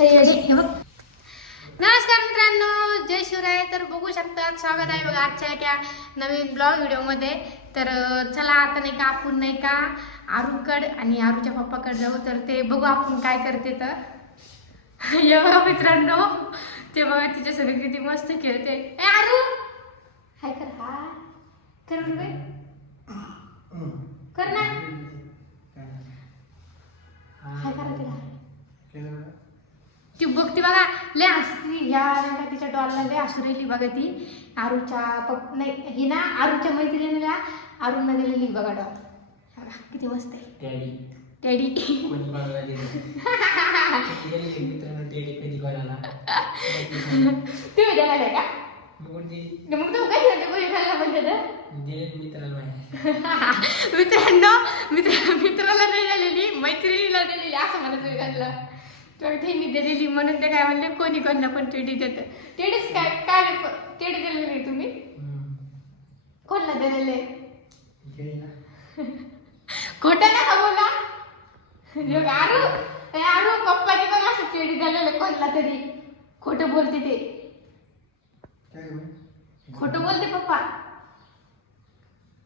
नमस्कार मित्रांनो, जय शिवराय. तर बघू शकता, स्वागत आहे बघा आजच्या एका नवीन ब्लॉग व्हिडिओमध्ये. तर चला आता नाही का आपण नाही का आरूकड आणि आरूच्या पप्पाकडे जाऊ. तर ते बघू आपण काय करते. तर हे बघा मित्रांनो, ते बघा तिच्यासोबत किती मस्त खेळते. ए आरू, हाय कर. हाय कर बे, कर ना. हाय करा तिला. ती बघती बघा, लय हसती. ह्या नाही तिच्या डॉलला लय हसू राहिली बघा ती. आरूच्या नाही ही ना, आरूच्या मैत्रिणीला आरूला दिलेली बघा डॉल. किती मस्त आहे. डॅडी तुम्ही द्यायला आहे का? मग तू काय खायला म्हणजे मित्रांनो, मित्राला नाही झालेली, मैत्रिणीला दिलेली असं मला तुम्ही घातलं. तर त्यांनी दिलेली म्हणून ते काय म्हणले, कोणी कोणला पण टेडी देतं. टेडीच काय काय टेडी दिलेली तुम्ही कोणला दिलेले? खोटं नका बोला. आरू आरू पप्पाने पण असं टेडी दिलेलं कोणला तरी. खोटं बोलते ते, खोटं बोलते पप्पा.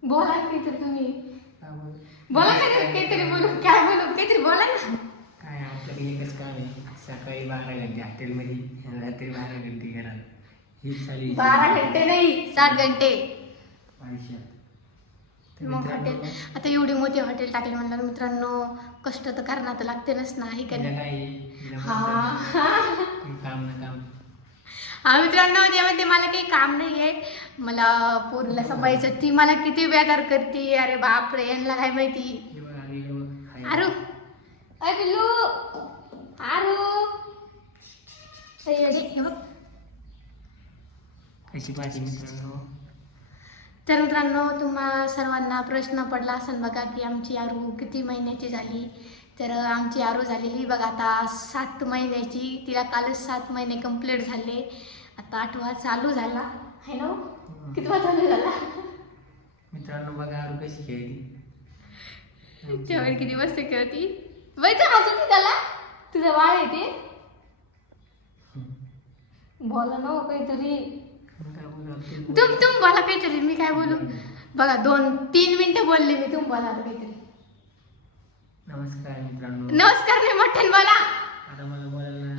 बोला काहीतरी तुम्ही, बोला काहीतरी बोलू. काय बोलू, काहीतरी बोला ना. काय आपल्याकडे एकच काम आहे, सकाळी 12 घंटे हॉटेलमध्ये, रात्री 12 घंटे घरात. ही चालू 12 घंटे नाही, 7 घंटे आयुष्यात. मग हॉटेल, आता एवढी मोठी हॉटेल टाकली म्हणलं मित्रांनो, कष्ट तर करणार तर लागतेच ना. हे काय काम ना काम. हा मित्रांनो, त्यामध्ये मला काही काम नाही आहे. मला पोरीला सांभाळायचं. ती मला किती बेकार करते. अरे बापरे, यांना काय माहिती. आरू पिल्लू, आरू हे बघ कशी पाहिजे मित्रांनो. तर मित्रांनो, तुम्हा सर्वांना प्रश्न पडला असेल बघा की आमची आरू किती महिन्याची झाली. तर आमची आरू झालेली बघा आता 7 महिन्याची. तिला कालच 7 महिने कंप्लीट झाले. आता 8वा चालू झाला आहे ना. कितवा चालू झाला मित्रांनो? बघा आरू कशी खेळली. तेव्हा किती मस्त खेळती. वैचं हसू ती त्याला. तुझं बाळ आहे ते. बोला ना काहीतरी. तुम बोला काहीतरी. मी काय बोलू बघा, 2-3 मिनिटं बोलले मी. तुम बोला काहीतरी. नमस्कार मित्रांनो. नमस्कार नाही, मोठ्याने बोला. आता मला बोलायला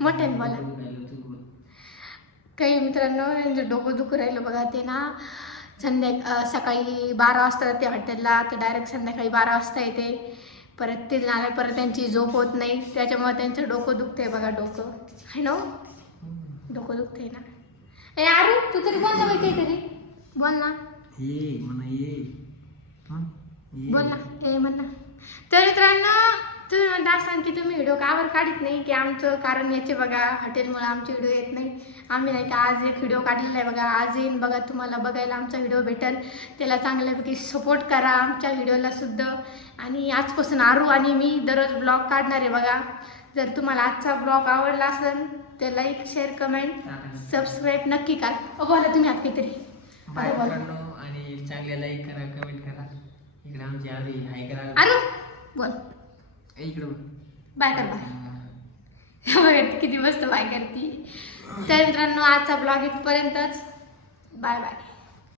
मोठ्याने बोला. काही मित्रांनो, यांचं डोकं दुखू राहिलं बघा. ते ना सकाळी 12 वाजता ते हॉटेलला, तर डायरेक्ट संध्याकाळी 12 वाजता येते. परत ते जाणार, परत त्यांची झोप होत नाही. त्याच्यामुळे त्यांचं डोकं दुखतंय बघा. डोकं आहे ना, डोकं दुखतंय ना. ए आरू, तू तरी बोल ना बाई काहीतरी. बोल ना. ये म्हणा, ये बोल ना. ए म्हण ना. तर मित्रांनो, तुम्ही म्हणता असाल की तुम्ही व्हिडिओ कावर काढत नाही, की आमचं कारण याचे बघा, हॉटेलमुळे आमचे व्हिडिओ येत नाही. आम्ही नाही का आज एक व्हिडिओ काढलेला आहे बघा. आज येईन बघा, तुम्हाला बघायला आमचा व्हिडिओ भेटेल. त्याला चांगल्यापैकी सपोर्ट करा आमच्या व्हिडिओला सुद्धा. आणि आजपासून आरू आणि मी दररोज ब्लॉग काढणार आहे बघा. जर तुम्हाला आजचा ब्लॉग आवडला असेल तर लाईक, शेअर, कमेंट, सबस्क्राईब नक्की करा. बोला तुम्ही आज काहीतरी. बाय मित्रांनो, आणि चांगले लाईक करा, कमेंट करा. इकडे आमची आरू हाय करा. आरू बोल. इकडे बाय कर. बाय किती मस्त बाय करती. तर मित्रांनो, आजचा ब्लॉग इथपर्यंतच. Bye bye.